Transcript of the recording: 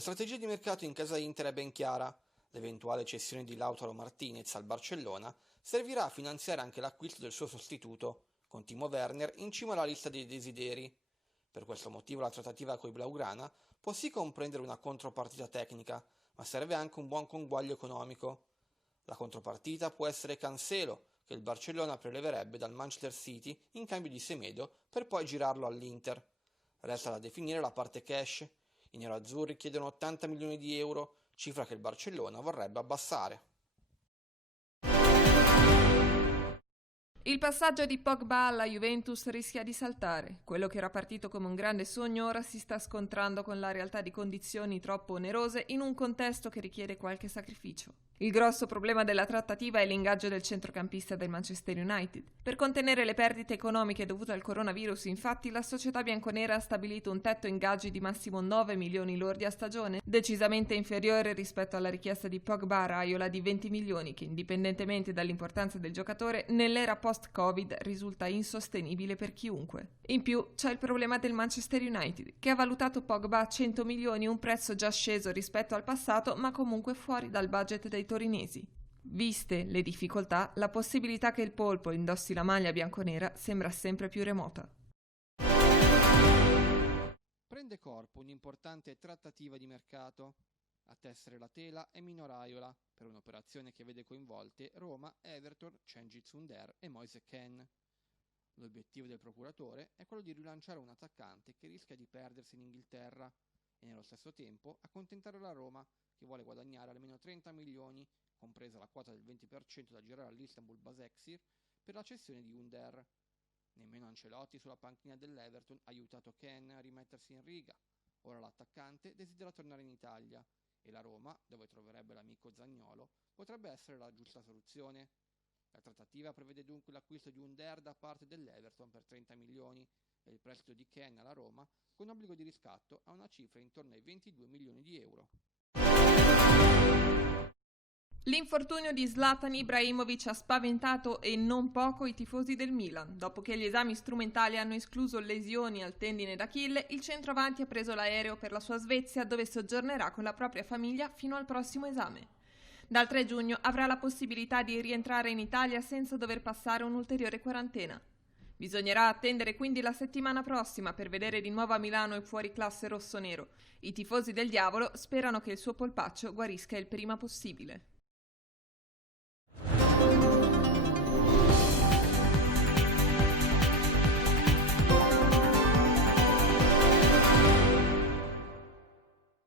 La strategia di mercato in casa Inter è ben chiara. L'eventuale cessione di Lautaro Martinez al Barcellona servirà a finanziare anche l'acquisto del suo sostituto, con Timo Werner in cima alla lista dei desideri. Per questo motivo la trattativa coi Blaugrana può sì comprendere una contropartita tecnica, ma serve anche un buon conguaglio economico. La contropartita può essere Cancelo, che il Barcellona preleverebbe dal Manchester City in cambio di Semedo per poi girarlo all'Inter. Resta da definire la parte cash. I nerazzurri chiedono 80 milioni di euro, cifra che il Barcellona vorrebbe abbassare. Il passaggio di Pogba alla Juventus rischia di saltare. Quello che era partito come un grande sogno ora si sta scontrando con la realtà di condizioni troppo onerose in un contesto che richiede qualche sacrificio. Il grosso problema della trattativa è l'ingaggio del centrocampista del Manchester United. Per contenere le perdite economiche dovute al coronavirus, infatti, la società bianconera ha stabilito un tetto ingaggi di massimo 9 milioni lordi a stagione, decisamente inferiore rispetto alla richiesta di Pogba a Raiola di 20 milioni, che indipendentemente dall'importanza del giocatore, nell'era post-Covid risulta insostenibile per chiunque. In più c'è il problema del Manchester United, che ha valutato Pogba a 100 milioni, un prezzo già sceso rispetto al passato, ma comunque fuori dal budget dei torinesi. Viste le difficoltà, la possibilità che il polpo indossi la maglia bianconera sembra sempre più remota. Prende corpo un'importante trattativa di mercato. A tessere la tela è Mino Raiola, per un'operazione che vede coinvolte Roma, Everton, Cengiz Under e Moise Kean. L'obiettivo del procuratore è quello di rilanciare un attaccante che rischia di perdersi in Inghilterra e nello stesso tempo accontentare la Roma, che vuole guadagnare almeno 30 milioni, compresa la quota del 20% da girare all'Istanbul Basaksehir, per la cessione di Under. Nemmeno Ancelotti sulla panchina dell'Everton ha aiutato Kean a rimettersi in riga. Ora l'attaccante desidera tornare in Italia e la Roma, dove troverebbe l'amico Zaniolo, potrebbe essere la giusta soluzione. La trattativa prevede dunque l'acquisto di Under da parte dell'Everton per 30 milioni e il prestito di Kean alla Roma con obbligo di riscatto a una cifra intorno ai 22 milioni di euro. L'infortunio di Zlatan Ibrahimovic ha spaventato e non poco i tifosi del Milan. Dopo che gli esami strumentali hanno escluso lesioni al tendine d'Achille, il centroavanti ha preso l'aereo per la sua Svezia, dove soggiornerà con la propria famiglia fino al prossimo esame. Dal 3 giugno avrà la possibilità di rientrare in Italia senza dover passare un'ulteriore quarantena. Bisognerà attendere quindi la settimana prossima per vedere di nuovo a Milano il fuoriclasse rossonero. I tifosi del Diavolo sperano che il suo polpaccio guarisca il prima possibile.